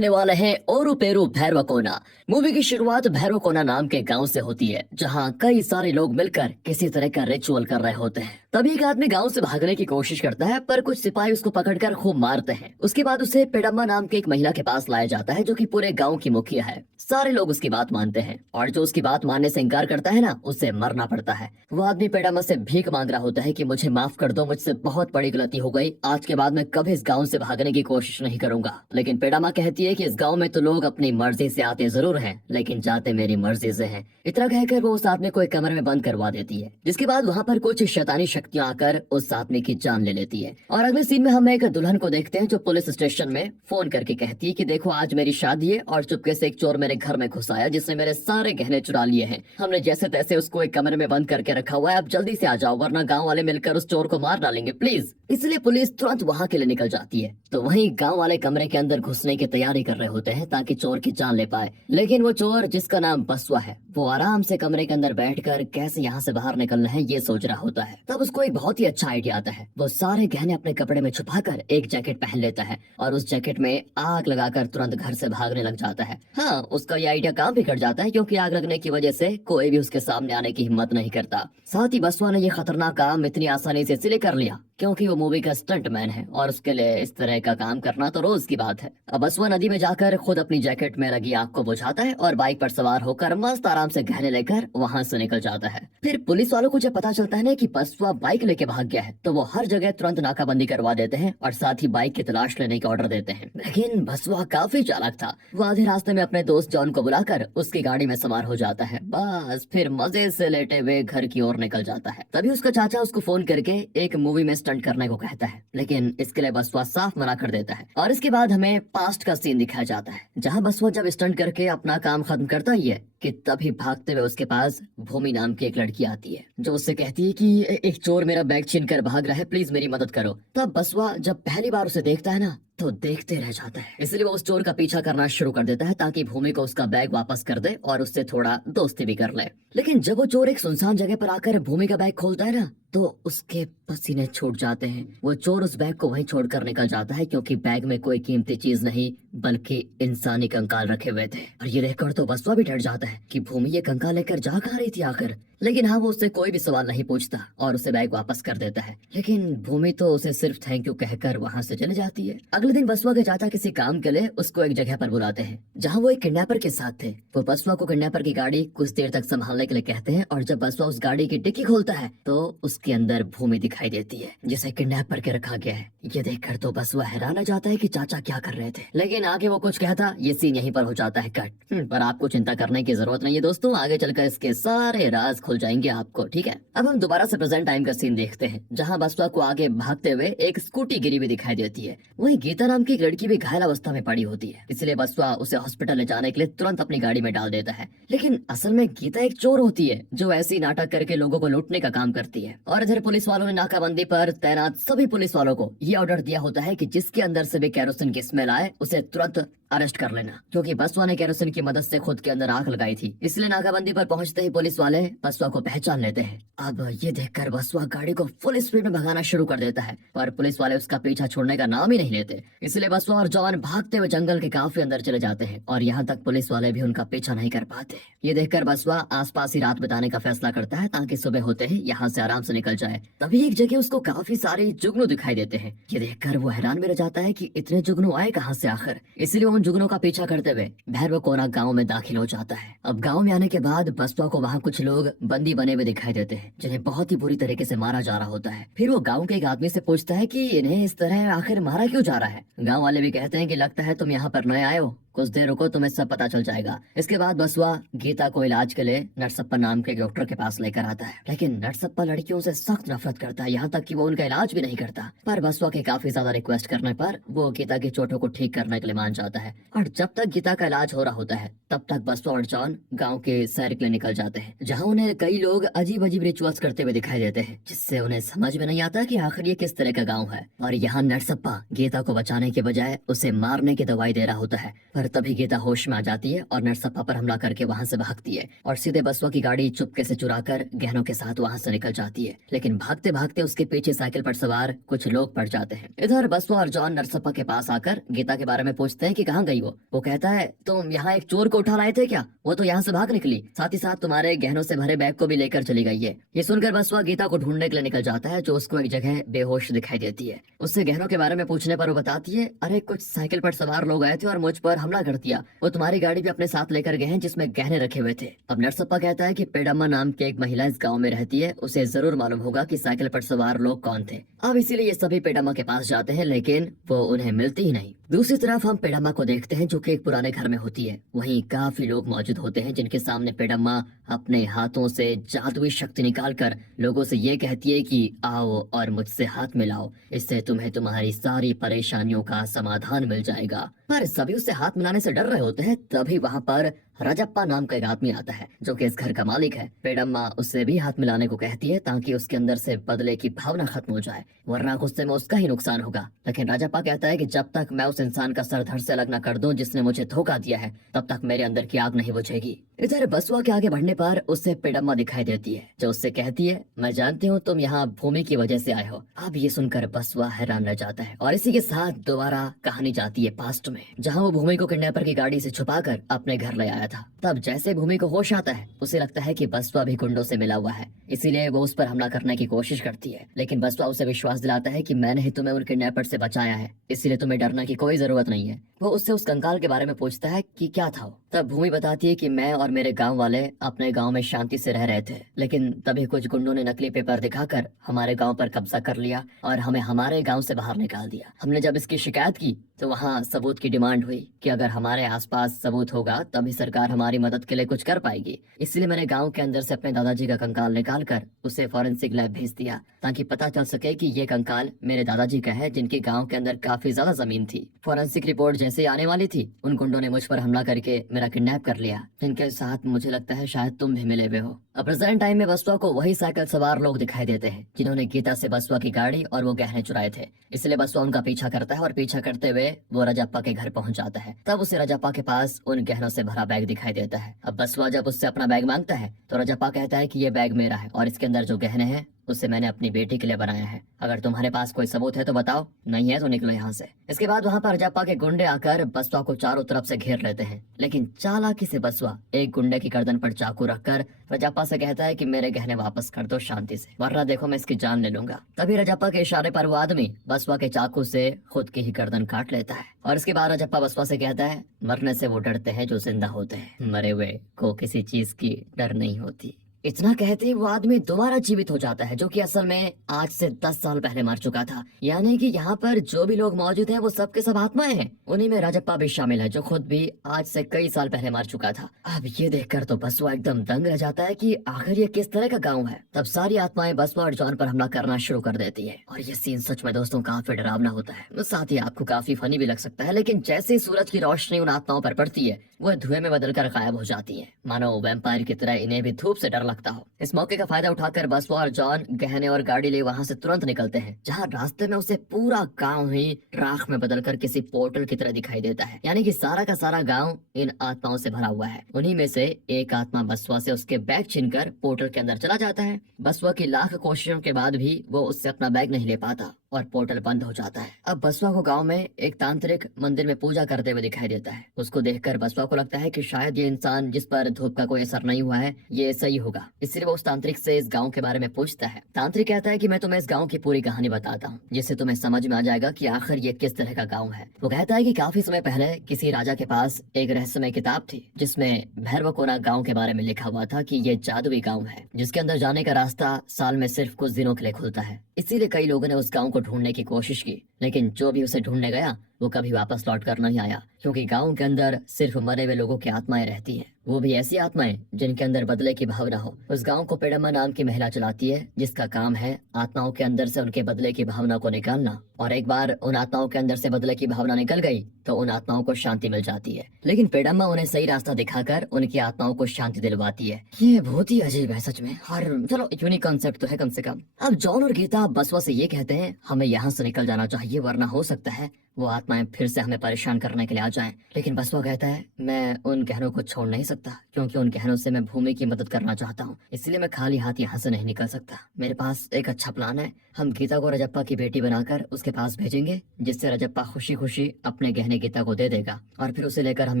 देखने वाले हैं ओरुपेरु भैरवकोना। मूवी की शुरुआत भैरवकोना नाम के गांव से होती है, जहां कई सारे लोग मिलकर किसी तरह का रिचुअल कर रहे होते हैं। तभी एक आदमी गांव से भागने की कोशिश करता है, पर कुछ सिपाही उसको पकड़कर खूब मारते हैं। उसके बाद उसे पेडम्मा नाम के एक महिला के पास लाया जाता है, जो कि पूरे गांव की मुखिया है। सारे लोग उसकी बात मानते हैं, और जो उसकी बात मानने से इनकार करता है ना, उसे मरना पड़ता है। वो आदमी पेडम्मा से भीख मांग रहा होता है कि मुझे माफ कर दो, मुझसे बहुत बड़ी गलती हो गई, आज के बाद मैं कभी इस गाँव से भागने की कोशिश नहीं करूंगा। लेकिन पेडम्मा कहती है कि इस गांव में तो लोग अपनी मर्जी से आते जरूर हैं, लेकिन जाते मेरी मर्जी से हैं। इतना कहकर वो उस आदमी को एक कमरे में बंद करवा देती है, जिसके बाद वहाँ पर कुछ शैतानी शक्तियां आकर उस आदमी की जान ले लेती है। और अगले सीन में हम एक दुल्हन को देखते हैं, जो पुलिस स्टेशन में फोन करके कहती है कि देखो, आज मेरी शादी है और चुपके से एक चोर मेरे घर में घुस आया, जिसने मेरे सारे गहने चुरा लिए हैं। हमने जैसे तैसे उसको एक कमरे में बंद करके रखा हुआ है, अब जल्दी से आ जाओ, वरना गाँव वाले मिलकर उस चोर को मार डालेंगे प्लीज। इसलिए पुलिस तुरंत वहाँ के लिए निकल जाती है। तो वहीं गाँव वाले कमरे के अंदर घुसने की तैयारी कर रहे होते हैं ताकि चोर की जान ले पाए। लेकिन वो चोर, जिसका नाम बसवा है, वो आराम से कमरे के अंदर बैठकर कैसे यहाँ से बाहर निकलना है ये सोच रहा होता है। तब उसको एक बहुत ही अच्छा आइडिया आता है। वो सारे गहने अपने कपड़े में छुपाकर एक जैकेट पहन लेता है और उस जैकेट में आग लगाकर तुरंत घर से भागने लग जाता है। हाँ, उसका ये आइडिया काम भी कर जाता है, क्योंकि आग लगने की वजह से कोई भी उसके सामने आने की हिम्मत नहीं करता। साथ ही बसवा ने ये खतरनाक काम इतनी आसानी से इसलिए कर लिया क्योंकि वो मूवी का स्टंट मैन है, और उसके लिए इस तरह का काम करना तो रोज की बात है। अब बसवा नदी में जाकर खुद अपनी जैकेट में लगी आग को बुझाता है और बाइक पर सवार होकर मस्त आराम से गहने लेकर वहाँ से निकल जाता है। फिर पुलिस वालों को जब पता चलता है ना कि बसवा बाइक लेके भाग गया है, तो वो हर जगह तुरंत नाकाबंदी करवा देते हैं और साथ ही बाइक की तलाश लेने का ऑर्डर देते हैं। लेकिन बसवा काफी चालाक था। वो आधे रास्ते में अपने दोस्त जॉन को बुलाकर उसकी गाड़ी में सवार हो जाता है। बस फिर मजे से लेटे हुए घर की ओर निकल जाता है। तभी उसका चाचा उसको फोन करके एक मूवी में स्टंट करने को कहता है, लेकिन इसके लिए बसवा साफ मना कर देता है। और इसके बाद हमें पास्ट का सीन दिखाया जाता है, जहाँ बसवा जब स्टंट करके अपना काम खत्म करता ही है कि तभी भागते हुए उसके पास भूमि नाम की एक लड़की आती है, जो उससे कहती है कि एक चोर मेरा बैग छीन कर भाग रहा है, प्लीज मेरी मदद करो। तब बसवा जब पहली बार उसे देखता है ना, तो देखते रह जाता है। इसलिए वो उस चोर का पीछा करना शुरू कर देता है ताकि भूमि को उसका बैग वापस कर दे और उससे थोड़ा दोस्ती भी कर ले। लेकिन जब वो चोर एक सुनसान जगह पर आकर भूमि का बैग खोलता है ना, तो उसके पसीने छूट जाते हैं। वो चोर उस बैग को वहीं छोड़कर निकल जाता है, क्योंकि बैग में कोई कीमती चीज नहीं बल्कि इंसानी कंकाल रखे हुए थे। और ये देखकर तो बसवा भी डर जाता है कि भूमि ये कंकाल लेकर जा कहाँ रही थी आखिर। लेकिन हाँ, वो उससे कोई भी सवाल नहीं पूछता और उसे बैग वापस कर देता है। लेकिन भूमि तो उसे सिर्फ थैंक यू कहकर वहाँ से चले जाती है। अगले दिन बसवा के चाचा किसी काम के लिए उसको एक जगह पर बुलाते हैं, जहाँ वो एक किडनैपर के साथ थे। वो बसवा को किडनैपर की गाड़ी कुछ देर तक संभालने के लिए कहते हैं, और जब बसवा उस गाड़ी की डिक्की खोलता है तो उसके अंदर भूमि दिखाई देती है, जिसे किडनैप करके रखा गया है। ये देखकर तो बसवा हैरान हो जाता है कि चाचा क्या कर रहे थे। लेकिन आगे वो कुछ कहता, ये सीन यहीं पर हो जाता है कट। पर आपको चिंता करने की जरूरत नहीं है दोस्तों, आगे चलकर इसके सारे राज खुल जाएंगे आपको, ठीक है। अब हम दोबारा से प्रेजेंट टाइम का सीन देखते हैं, जहाँ बसवा को आगे भागते हुए एक स्कूटी गिरी हुई दिखाई देती है। वहीं गीता नाम की एक लड़की भी घायल अवस्था में पड़ी होती है, इसलिए बसवा उसे हॉस्पिटल ले जाने के लिए तुरंत अपनी गाड़ी में डाल देता है। लेकिन असल में गीता एक चोर होती है, जो ऐसी नाटक करके लोगों को लूटने का काम करती है। और इधर पुलिस वालों ने नाकाबंदी पर तैनात सभी पुलिस वालों को ये ऑर्डर दिया होता है कि जिसके अंदर से भी केरोसिन की स्मेल आए उसे तुरंत अरेस्ट कर लेना, क्योंकि बसवा ने केरोसिन की मदद से खुद के अंदर आग लगाई थी। इसलिए नाकाबंदी पर पहुंचते ही पुलिस वाले बसवा को पहचान लेते हैं। अब ये देखकर बसवा गाड़ी को फुल स्पीड में भगाना शुरू कर देता है, पर पुलिस वाले उसका पीछा छोड़ने का नाम ही नहीं लेते। इसलिए बसवा और जॉन भागते हुए जंगल के काफी अंदर चले जाते हैं, और यहाँ तक पुलिस वाले भी उनका पीछा नहीं कर पाते। ये देखकर बसवा आसपास ही रात बिताने का फैसला करता है ताकि सुबह होते ही यहाँ से आराम से निकल जाए। तभी एक जगह उसको काफी सारे जुगनू दिखाई देते हैं। ये देखकर वो हैरान भी रह जाता है कि इतने जुगनू आए कहाँ से आखिर। इसलिए उन जुगनू का पीछा करते हुए भैरवकोना गांव में दाखिल हो जाता है। अब गांव में आने के बाद बसवा को वहाँ कुछ लोग बंदी बने हुए दिखाई देते हैं, जिन्हें बहुत ही बुरी तरीके से मारा जा रहा होता है। फिर वो गांव के एक आदमी से पूछता है कि इन्हें इस तरह आखिर मारा क्यों जा रहा है। गांव वाले भी कहते हैं कि लगता है तुम यहाँ पर नए आए हो, कुछ देर रुको, तुम्हें सब पता चल जाएगा। इसके बाद बसवा गीता को इलाज के लिए नरसप्पा नाम के डॉक्टर के पास लेकर आता है, लेकिन नरसप्पा लड़कियों से सख्त नफरत करता है, यहाँ तक कि वो उनका इलाज भी नहीं करता। पर बसवा के काफी ज्यादा रिक्वेस्ट करने पर वो गीता की चोटों को ठीक करने के लिए मान जाता है। और जब तक गीता का इलाज हो रहा होता है, तब तक बसवा और जॉन गाँव के सैर के लिए निकल जाते हैं, जहाँ उन्हें कई लोग अजीब अजीब रिचुअल्स करते हुए दिखाई देते हैं, जिससे उन्हें समझ में नहीं आता कि आखिर ये किस तरह का गाँव है। और यहाँ नरसप्पा गीता को बचाने के बजाय उसे मारने की दवाई दे रहा होता है, पर पर तभी गीता होश में आ जाती है और नरसप्पा पर हमला करके वहाँ से भागती है और सीधे बसवा की गाड़ी चुपके से चुराकर गहनों के साथ वहाँ से निकल जाती है। लेकिन भागते भागते उसके पीछे साइकिल पर सवार कुछ लोग पड़ जाते हैं। इधर बसवा और जॉन नरसप्पा के पास आकर गीता के बारे में पूछते हैं कि कहाँ गई वो कहता है तुम यहाँ एक चोर को उठा लाए थे क्या? वो तो यहाँ से भाग निकली, साथ ही साथ तुम्हारे गहनों से भरे बैग को भी लेकर चली गई है। ये सुनकर बसवा गीता को ढूंढने के लिए निकल जाता है, जो उसको एक जगह बेहोश दिखाई देती है। उससे गहनों के बारे में पूछने पर वो बताती है, अरे कुछ साइकिल पर सवार लोग आए थे और मुझ पर हमला कर दिया। वो तुम्हारी गाड़ी भी अपने साथ लेकर गए हैं जिसमें गहने रखे हुए थे। अब नरसप्पा कहता है कि पेडम्मा नाम की एक महिला इस गाँव में रहती है, उसे जरूर मालूम होगा कि साइकिल पर सवार लोग कौन थे। अब इसीलिए ये सभी पेडम्मा के पास जाते हैं, लेकिन वो उन्हें मिलती ही नहीं। दूसरी तरफ हम पेडम्मा को देखते हैं जो कि एक पुराने घर में होती है। वहीं काफी लोग मौजूद होते हैं जिनके सामने पेडम्मा अपने हाथों से जादुई शक्ति निकालकर लोगों से ये कहती है कि आओ और मुझसे हाथ मिलाओ, इससे तुम्हें तुम्हारी सारी परेशानियों का समाधान मिल जाएगा। पर सभी उससे हाथ मिलाने से डर रहे होते हैं। तभी वहाँ पर राजप्पा नाम का एक आदमी आता है जो कि इस घर का मालिक है। पेडम्मा उससे भी हाथ मिलाने को कहती है ताकि उसके अंदर से बदले की भावना खत्म हो जाए, वरना गुस्से में उसका ही नुकसान होगा। लेकिन राजप्पा कहता है कि जब तक मैं उस इंसान का सर धड़ से अलग न कर दूं जिसने मुझे धोखा दिया है, तब तक मेरे अंदर की आग नहीं बुझेगी। इधर बसवा के आगे बढ़ने पर उससे पेडम्मा दिखाई देती है जो उससे कहती है, मैं जानती हूँ तुम यहाँ भूमि की वजह से आए हो। अब ये सुनकर बसवा हैरान रह जाता है और इसी के साथ दोबारा कहानी जाती है पास्ट में, जहाँ वो भूमि को किडनैपर की गाड़ी से छुपाकर अपने घर ले आया था। तब जैसे भूमि को होश आता है उसे लगता है कि बसवा भी गुंडों से मिला हुआ है, इसीलिए वो उस पर हमला करने की कोशिश करती है। लेकिन बसवा उसे विश्वास दिलाता है कि मैंने ही तुम्हें उन किडनैपर से बचाया है, इसीलिए तुम्हें डरने की कोई जरूरत नहीं है। वो उससे उस कंकाल के बारे में पूछता है कि क्या था वो। तब भूमि बताती है कि मैं और मेरे गांव वाले अपने गांव में शांति से रह रहे थे, लेकिन तभी कुछ गुंडों ने नकली पेपर दिखाकर हमारे गांव पर कब्जा कर लिया और हमें हमारे गांव से बाहर निकाल दिया। हमने जब इसकी शिकायत की तो वहाँ सबूत की डिमांड हुई कि अगर हमारे आसपास सबूत होगा तभी सरकार हमारी मदद के लिए कुछ कर पाएगी। इसलिए मैंने गांव के अंदर से अपने दादाजी का कंकाल निकाल कर उसे फॉरेंसिक लैब भेज दिया ताकि पता चल सके कि ये कंकाल मेरे दादाजी का है, जिनके गांव के अंदर काफी ज्यादा जमीन थी। फॉरेंसिक रिपोर्ट जैसे आने वाली थी, उन गुंडों ने मुझ पर हमला करके मेरा किडनैप कर लिया, जिनके साथ मुझे लगता है शायद तुम भी मिले हुए हो। अब प्रेजेंट टाइम में बसवा को वही साइकिल सवार लोग दिखाई देते हैं जिन्होंने गीता से बसवा की गाड़ी और वो गहने चुराए थे। इसलिए बसवा उनका पीछा करता है और पीछा करते हुए वो राजप्पा के घर पहुंच जाता है। तब उसे राजप्पा के पास उन गहनों से भरा बैग दिखाई देता है। अब बसवा जब उससे अपना बैग मांगता है तो राजप्पा कहता है कि ये बैग मेरा है और इसके अंदर जो गहने हैं उसे मैंने अपनी बेटी के लिए बनाया है, अगर तुम्हारे पास कोई सबूत है तो बताओ, नहीं है तो निकलो यहाँ से। इसके बाद वहाँ पर राजप्पा के गुंडे आकर बसवा को चारों तरफ से घेर लेते हैं, लेकिन चालाकी से बसवा एक गुंडे की गर्दन पर चाकू रखकर राजप्पा से कहता है कि मेरे गहने वापस कर दो शांति से, वरना देखो मैं इसकी जान ले लूंगा। तभी राजप्पा के इशारे पर वो आदमी बसवा के चाकू से खुद की ही गर्दन काट लेता है और इसके बाद राजप्पा बसवा से कहता है, मरने से वो डरते हैं जो जिंदा होते हैं, मरे हुए को किसी चीज की डर नहीं होती। इतना कहते ही वो आदमी दोबारा जीवित हो जाता है, जो कि असल में आज से 10 साल पहले मर चुका था। यानी कि यहाँ पर जो भी लोग मौजूद हैं वो सब के सब आत्माएं हैं। उन्हीं में राजप्पा भी शामिल है जो खुद भी आज से कई साल पहले मर चुका था। अब ये देखकर तो बसवा एकदम दंग रह जाता है कि आखिर ये किस तरह का गाँव है। तब सारी आत्माएं बसवा और जॉन पर हमला करना शुरू कर देती है और ये सीन सच में दोस्तों काफी डरावना होता है, साथ ही आपको काफी फनी भी लग सकता है। लेकिन जैसे ही सूरज की रोशनी उन आत्माओं पर पड़ती है वो धुएं में बदलकर गायब हो जाती है, मानो वैम्पायर की तरह इन्हें भी धूप से डर लगता हो। इस मौके का फायदा उठाकर बसवा और जॉन गहने और गाड़ी ले वहां से तुरंत निकलते हैं, जहां रास्ते में उसे पूरा गांव ही राख में बदलकर किसी पोर्टल की तरह दिखाई देता है। यानी कि सारा का सारा गांव इन आत्माओं से भरा हुआ है। उन्हीं में से एक आत्मा बसवा से उसके बैग छीनकर पोर्टल के अंदर चला जाता है। बसवा की लाख कोशिशों के बाद भी वो उससे अपना बैग नहीं ले पाता और पोर्टल बंद हो जाता है। अब बसवा को गांव में एक तांत्रिक मंदिर में पूजा करते हुए दिखाई देता है। उसको देखकर बसवा को लगता है कि शायद ये इंसान जिस पर धूप का कोई असर नहीं हुआ है ये सही होगा, इसलिए वो उस तांत्रिक से इस गांव के बारे में पूछता है। तांत्रिक कहता है कि मैं तुम्हें इस गांव की पूरी कहानी बताता हूँ, जिससे तुम्हें समझ में आ जाएगा कि आखिर ये किस तरह का गाँव है। वो कहता है कि काफी समय पहले किसी राजा के पास एक रहस्यमय किताब थी जिसमें भैरवकोना गाँव के बारे में लिखा हुआ था कि ये जादुई गाँव है जिसके अंदर जाने का रास्ता साल में सिर्फ कुछ दिनों के लिए खुलता है। इसीलिए कई लोगों ने उस गांव को ढूंढने की कोशिश की, लेकिन जो भी उसे ढूंढने गया वो कभी वापस लौट कर नहीं आया, क्योंकि गांव के अंदर सिर्फ मरे हुए लोगों की आत्माएं रहती हैं, वो भी ऐसी आत्माएं जिनके अंदर बदले की भावना हो। उस गांव को पेडम्मा नाम की महिला चलाती है, जिसका काम है आत्माओं के अंदर से उनके बदले की भावना को निकालना। और एक बार उन आत्माओं के अंदर से बदले की भावना निकल गई तो उन आत्माओं को शांति मिल जाती है। लेकिन पेडम्मा उन्हें सही रास्ता दिखाकर उनकी आत्माओं को शांति दिलवाती है। ये बहुत ही अजीब है सच में, और चलो यूनिक कॉन्सेप्ट तो है कम से कम। अब जॉन और गीता बसवा से ये कहते हैं, हमें यहाँ से निकल जाना चाहिए, वरना हो सकता है वो आत्माएं फिर से हमें परेशान करने के लिए आ जाएं। लेकिन बसवा कहता है मैं उन गहनों को छोड़ नहीं सकता, क्योंकि उन गहनों से मैं भूमि की मदद करना चाहता हूँ, इसलिए मैं खाली हाथ यहाँ से नहीं निकल सकता। मेरे पास एक अच्छा प्लान है। हम गीता को रजप्पा की बेटी बनाकर उसके पास भेजेंगे, जिससे रजप्पा खुशी खुशी अपने गहने गीता को दे देगा और फिर उसे लेकर हम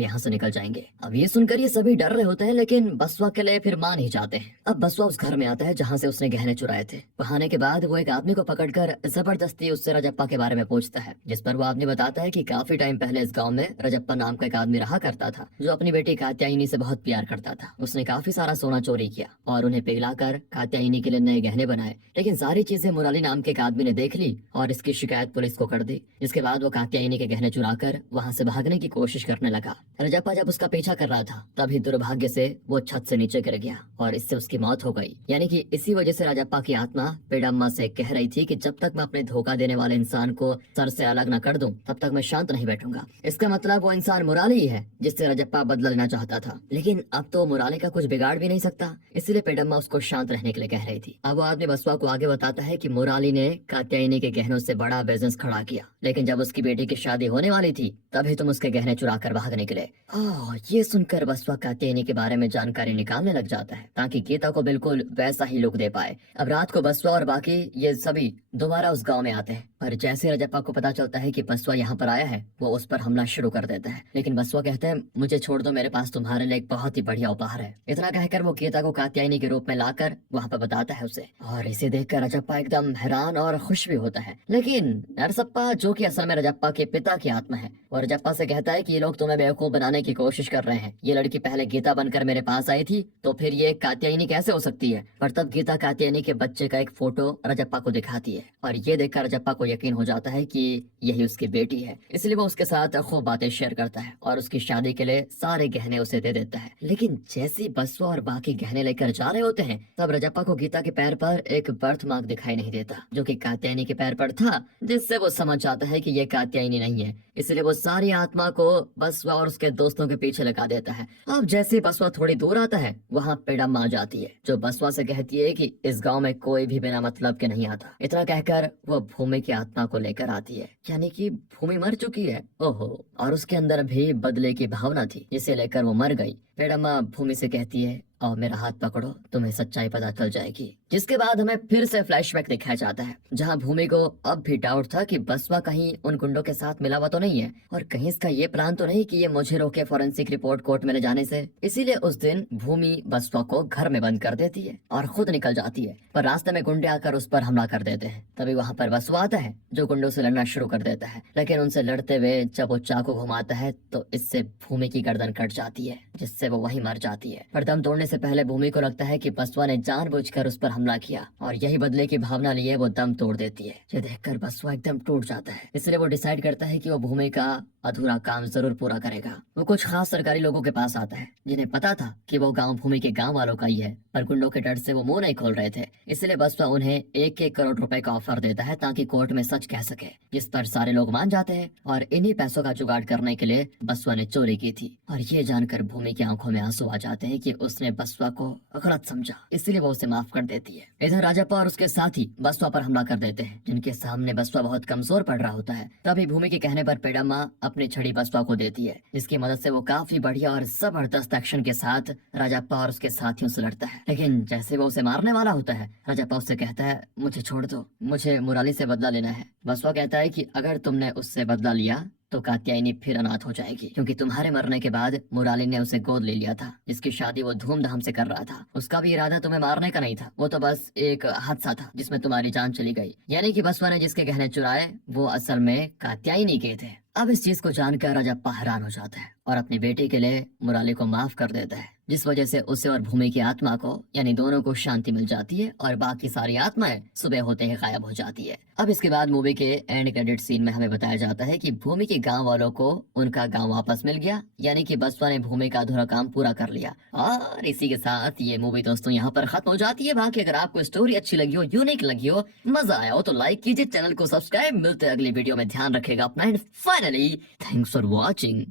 यहाँ से निकल जाएंगे। अब ये सुनकर ये सभी डर रहे होते हैं, लेकिन बसवा के लिए फिर मान ही जाते हैं। अब बसवा उस घर में आता है जहाँ से उसने गहने चुराए थे। वहाँ आने के बाद वो एक आदमी को पकड़कर जबरदस्ती उससे रजप्पा के बारे में पूछता है, जिस पर वो आदमी बताता है कि काफी टाइम पहले इस गांव में रजप्पा नाम का एक आदमी रहा करता था, जो अपनी बेटी कात्यायनी से बहुत प्यार करता था। उसने काफी सारा सोना चोरी किया और उन्हें पिघलाकर कात्यायनी के लिए नए गहने बनाए, लेकिन सारी चीजें मुराली नाम के एक आदमी ने देख ली और इसकी शिकायत पुलिस को कर दी। इसके बाद वो कात्यायनी के गहने चुराकर वहाँ से भागने की कोशिश करने लगा। रजप्पा जब उसका पीछा कर रहा था, तभी दुर्भाग्य से वो छत से नीचे गिर गया और इससे उसकी मौत हो गई। यानी कि इसी वजह से रजप्पा की आत्मा पेडम्मा से कह रही थी कि जब तक मैं अपने धोखा देने वाले इंसान को सर से अलग न कर दूं, तब तक मैं शांत नहीं बैठूंगा। इसका मतलब वो इंसान मुराली ही है जिससे रजप्पा बदला लेना चाहता था। लेकिन अब तो मुराली का कुछ बिगाड़ भी नहीं सकता, इसलिए पेडम्मा उसको शांत रहने के लिए कह रही थी। अब वो आदमी बसवा को आगे बताता है कि मुराली ने कात्यायनी के गहनों से बड़ा बिजनेस खड़ा किया, लेकिन जब उसकी बेटी की शादी होने वाली थी तभी तुम उसके गहने चुरा कर भाग निकले। ये सुनकर बसवा कात्यायनी के बारे में जानकारी निकालने लग जाता है ताकि गीता को बिल्कुल वैसा ही लुक दे पाए। अब रात को बसवा और बाकी ये सभी दोबारा उस गांव में आते हैं, पर जैसे रजप्पा को पता चलता है कि बसवा यहाँ पर आया है, वो उस पर हमला शुरू कर देता है। लेकिन बसवा कहते हैं मुझे छोड़ दो, मेरे पास तुम्हारे लिए एक बहुत ही बढ़िया उपहार है। इतना कहकर वो गीता को कात्यायनी के रूप में लाकर वहाँ पर बताता है उसे, और इसे देखकर रजप्पा एकदम हैरान और खुश भी होता है। लेकिन नरसप्पा, जो कि असल में रजप्पा के पिता की आत्मा है, और रजप्पा से कहता है कि ये लोग तुम्हें बेवकूफ बनाने की कोशिश कर रहे हैं। ये लड़की पहले गीता बनकर मेरे पास आई थी, तो फिर ये कात्यायनी कैसे हो सकती है? पर तब गीता कात्यायनी के बच्चे का एक फोटो रजप्पा को दिखाती है और ये देखकर रजप्पा को यकीन हो जाता है कि यही उसकी बेटी है। इसलिए वो उसके साथ खूब बातें शेयर करता है और उसकी शादी के लिए सारे गहने उसे दे देता है। लेकिन जैसे बसवा और बाकी गहने लेकर जा रहे होते हैं, तब रजप्पा को गीता के पैर पर एक बर्थ मार्क दिखाई नहीं देता, जो कि कात्यायनी के पैर पर था, जिससे वो समझ जाता है कि ये कात्यायनी नहीं है। इसलिए वो सारी आत्मा को बसवा और उसके दोस्तों के पीछे लगा देता है। अब जैसे बसवा थोड़ी दूर आता है, वहाँ पेडम्मा आ जाती है, जो बसवा से कहती है कि इस गांव में कोई भी बिना मतलब के नहीं आता। इतना कहकर वो भूमि की आत्मा को लेकर आती है, यानी कि भूमि मर चुकी है। ओहो, और उसके अंदर भी बदले की भावना थी, जिसे लेकर वो मर गई। पेडम्मा भूमि से कहती है और मेरा हाथ पकड़ो, तुम्हें सच्चाई पता चल जाएगी। जिसके बाद हमें फिर से फ्लैशबैक दिखाया जाता है, जहां भूमि को अब भी डाउट था कि बसवा कहीं उन गुंडों के साथ मिला हुआ तो नहीं है, और कहीं इसका ये प्लान तो नहीं कि ये मुझे रोके फॉरेंसिक रिपोर्ट कोर्ट में ले जाने से। इसीलिए उस दिन भूमि बसवा को घर में बंद कर देती है और खुद निकल जाती है, पर रास्ते में गुंडे आकर उस पर हमला कर देते हैं। तभी वहाँ पर बसवा आता है, जो गुंडों से लड़ना शुरू कर देता है। लेकिन उनसे लड़ते हुए जब वो चाकू घुमाता है तो इससे भूमि की गर्दन कट जाती है, जिससे वो वहीं मर जाती है। पर दम तोड़ने से पहले भूमि को लगता है कि बसवा ने जानबूझकर उस पर हमला किया और यही बदले की भावना लिए वो दम तोड़ देती है। ये देखकर बसवा एकदम टूट जाता है। इसलिए वो डिसाइड करता है कि वो भूमि का अधूरा काम जरूर पूरा करेगा। वो कुछ खास सरकारी लोगों के पास आता है, जिन्हें पता था कि वो गांव भूमि के गांव वालों का ही है, पर गुंडों के डर से वो मुंह नहीं खोल रहे थे। इसलिए बसवा उन्हें 1-1 करोड़ रुपए का ऑफर देता है ताकि कोर्ट में सच कह सके, जिस पर सारे लोग मान जाते हैं। और इन्हीं पैसों का जुगाड़ करने के लिए बसवा ने चोरी की थी। और ये जानकर भूमि की आंखों में आंसू आ जाते हैं कि उसने बसवा को गलत समझा, इसलिए वो उसे माफ कर देती है। इधर राजप्पा और उसके साथी बसवा पर हमला कर देते हैं, जिनके सामने बसवा बहुत कमजोर पड़ रहा होता है। तभी भूमि के कहने पर पेडम्मा अपनी छड़ी बसवा को देती है, जिसकी मदद से वो काफी बढ़िया और जबरदस्त एक्शन के साथ राजप्पा और उसके साथियों से लड़ता है। लेकिन जैसे वो उसे मारने वाला होता है, राजप्पा उससे कहता है मुझे छोड़ दो, मुझे मुराली से बदला लेना है। बसवा कहता है कि अगर तुमने उससे बदला लिया तो कात्यायनी फिर अनाथ हो जाएगी, क्योंकि तुम्हारे मरने के बाद मुराली ने उसे गोद ले लिया था, जिसकी शादी वो धूमधाम से कर रहा था। उसका भी इरादा तुम्हें मारने का नहीं था, वो तो बस एक हादसा था जिसमें तुम्हारी जान चली गई। यानी कि बसवा ने जिसके गहने चुराए वो असल में कात्यायनी के थे। अब इस चीज को जानकर राजप्पा हैरान हो जाता है और अपनी बेटी के लिए मुराली को माफ कर देता है, जिस वजह से उसे और भूमि की आत्मा को, यानी दोनों को शांति मिल जाती है और बाकी सारी आत्माएं सुबह होते ही गायब हो जाती है। अब इसके बाद मूवी के एंड क्रेडिट सीन में हमें बताया जाता है कि भूमि के गांव वालों को उनका गांव वापस मिल गया, यानी कि बसवा ने भूमि का अधूरा काम पूरा कर लिया। और इसी के साथ ये मूवी दोस्तों यहाँ पर खत्म हो जाती है। बाकी अगर आपको स्टोरी अच्छी लगी हो, यूनिक लगी हो, मजा आया हो तो लाइक कीजिए, चैनल को सब्सक्राइब। मिलते हैं अगली वीडियो में, ध्यान रखेगा अपना। And finally thanks for watching.